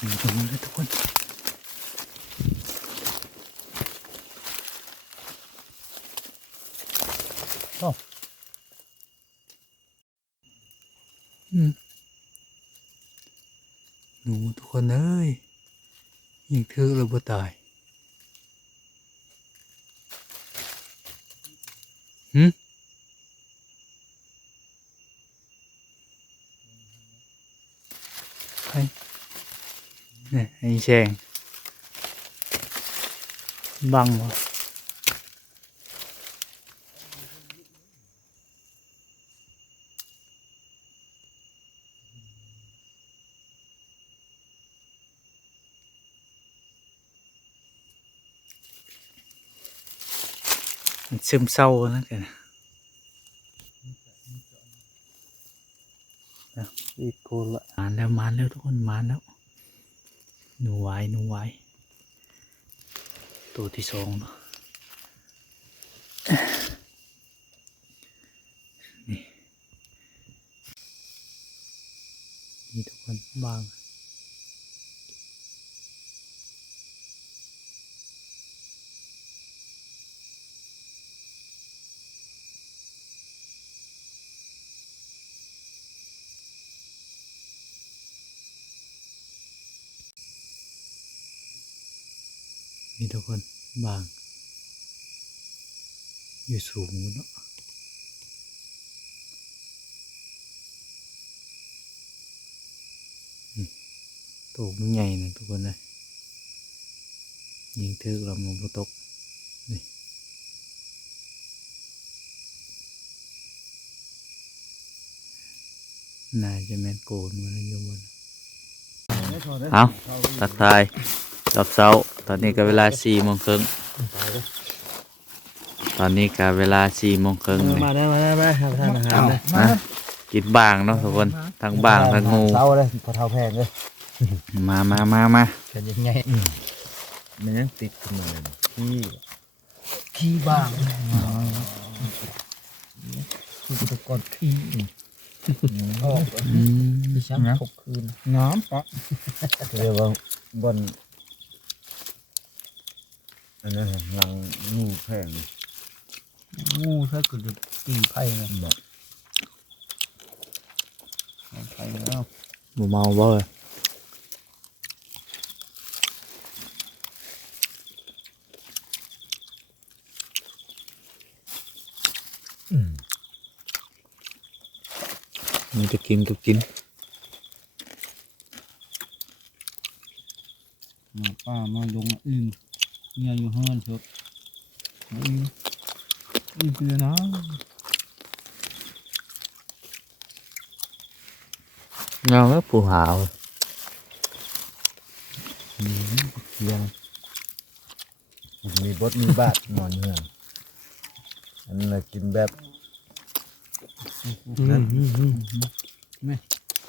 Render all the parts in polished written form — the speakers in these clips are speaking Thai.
นี่ตรงนี้เลยทุกคนโอ้หนูทุกคนเอ้ยยิงเธอเลยบ่ตายไปเนี่ยไอ้แฉงบังวะมันซึมเศร้านะกันอีกคนละมาแล้วทุกคนมาแล้วหนูไว้ตัวที่สองเนาะนี่ทุกคนบางนี่ทุกคนบางอยู่สูงเนาะตัวมันใหญ่นะทุกคนเลยยิงถือลำลงบตกนี่น่าจะแม่นโกนมันอยู่บนเอาตักทายรอบเช้าตอนนี้ก็เวลา4:30ตอนนี้ก็เวลา4:30นี่มาได้ครับท่านอาหารเลยนะกินบางเนาะทุกคนทั้งบางทั้งงู เท้าเลยพอเท้าแพงเลยมาเป็นยังไงมันยังติดขึ้นมาเลยขี้บ้างคือตะกอนขี้ออกที่ช้ำ6 คืนน้ำปะเรียกว่าบนอันนั้นหลังงูแพงงูถ้าเกิดตีไพ่เนี่ยไพ่แล้วบ่เมาบ่เลยมีจะกินก็กินป้ามาลงอื่นเนี่ยอยู่ห้องเถอะอื่นคือนะเงาแล้วปูหาวยังมีบดมีบาดนอนเหื่ออันนั้นกินแบบไม่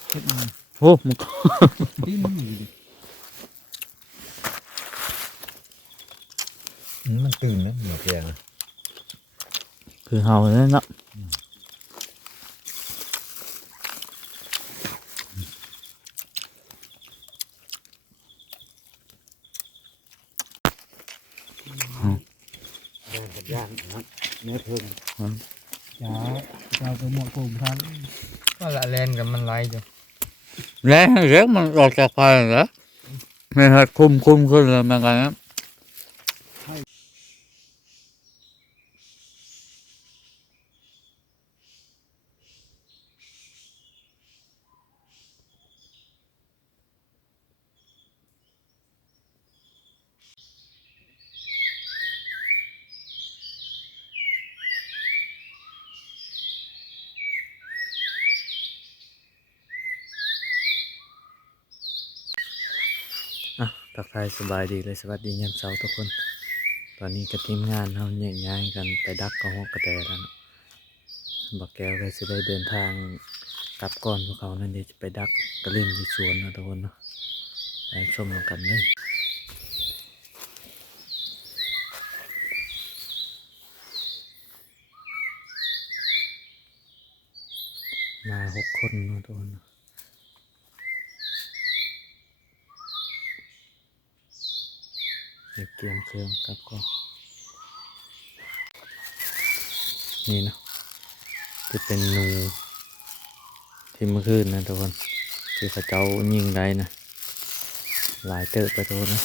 เช็ดมันโอ้มันตีมันอยู่ดิมันตื่นนะเหมือนแกงคือเห่าเนี่ยเนาะย่านนะเนื้อเพิ่งจ้าไปหมดกลุ่มท่านก็ละแลนกับมันไหลจ้ะแล้วเรียกมันออกจากไฟเหรอไม่หัดคุมขึ้นเลยเหมือนกันนะทักทายสบายดีเลยสวัสดียามเช้าทุกคนตอนนี้กับทีมงานเราแยกย้ายกันไปดักกระหอกกระแตแล้วนะบักแก้วก็จะได้เดินทางกลับก่อนพวกเขานั่นเดี๋ยวจะไปดักกระเล่นที่สวนนะทุกคนเนาะไปชมกันเลยมา6 คนนะทุกคน ดี๋ยวเตรียมเครื่องกลับก่อนนี่นะจะเป็นหนูที่เมื่อคืนนะทุกคนที่เขาเจ้ายิงได้นะหลายเติบไปทุกคนนะ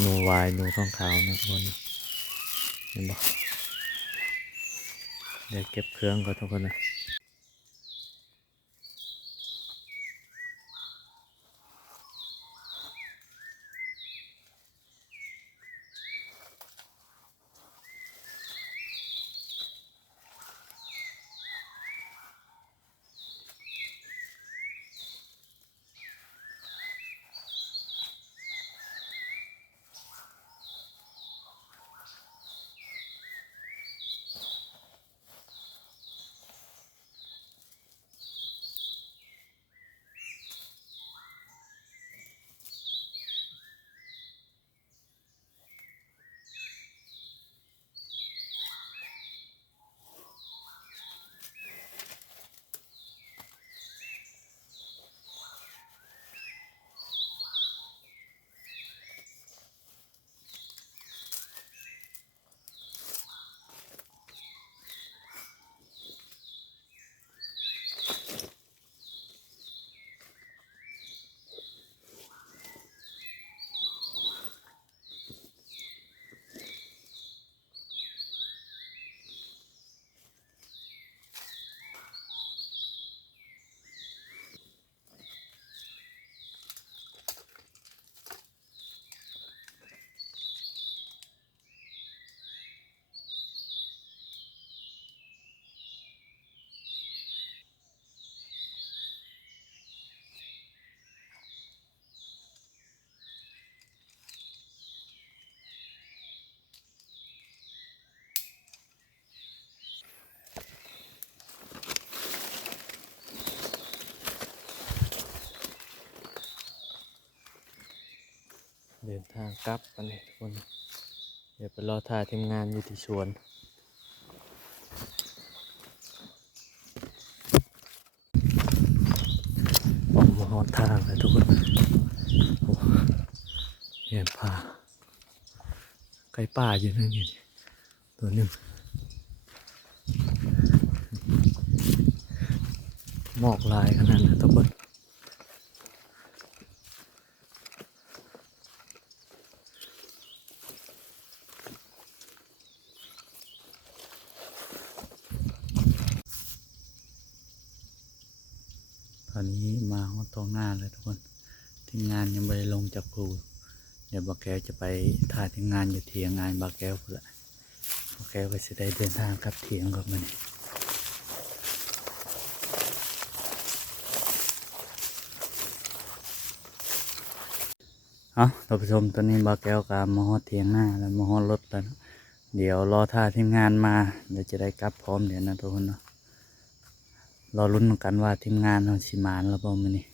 หนูวายหนูทองขาวนะทุกคนนะเห็นบ่เดี๋ยวเก็บเครื่องก่อนทุกคนนะเดินทางกลับกันเลยทุกคนเดี๋ยวไปรอถ่ายทีมงานอยู่ที่สวนออกมาหอดทางเลยทุกคนโอ้เห็นป่าไก่ป่าอยู่นั่นนี่ตัวหนึ่งหมอกลายขนาดนั้นทุกคนตอนนี้มาหอดตรงหน้าเลยทุกคนทีมงานยังไม่ได้ลงจากภูเดี๋ยวบาแก้วจะไปถ่ายทีมงานอยู่เถียงงานบาแก้วพุ่นละบาแก้วก็จะได้เดินทางกลับเถียงกับมันเอาท่านผู้ชมตอนนี้บาแก้วกับมาฮอดเถียงหน้าแล้วมาฮอดรถแล้วเนาะเดี๋ยวรอท่าทีมงานมาเดี๋ยวจะได้กลับพร้อมเดี๋ยวนะทุกคนเนาะรอลุ้นกันว่าทีมงานเราสิมานแล้วบ่มื้อนี้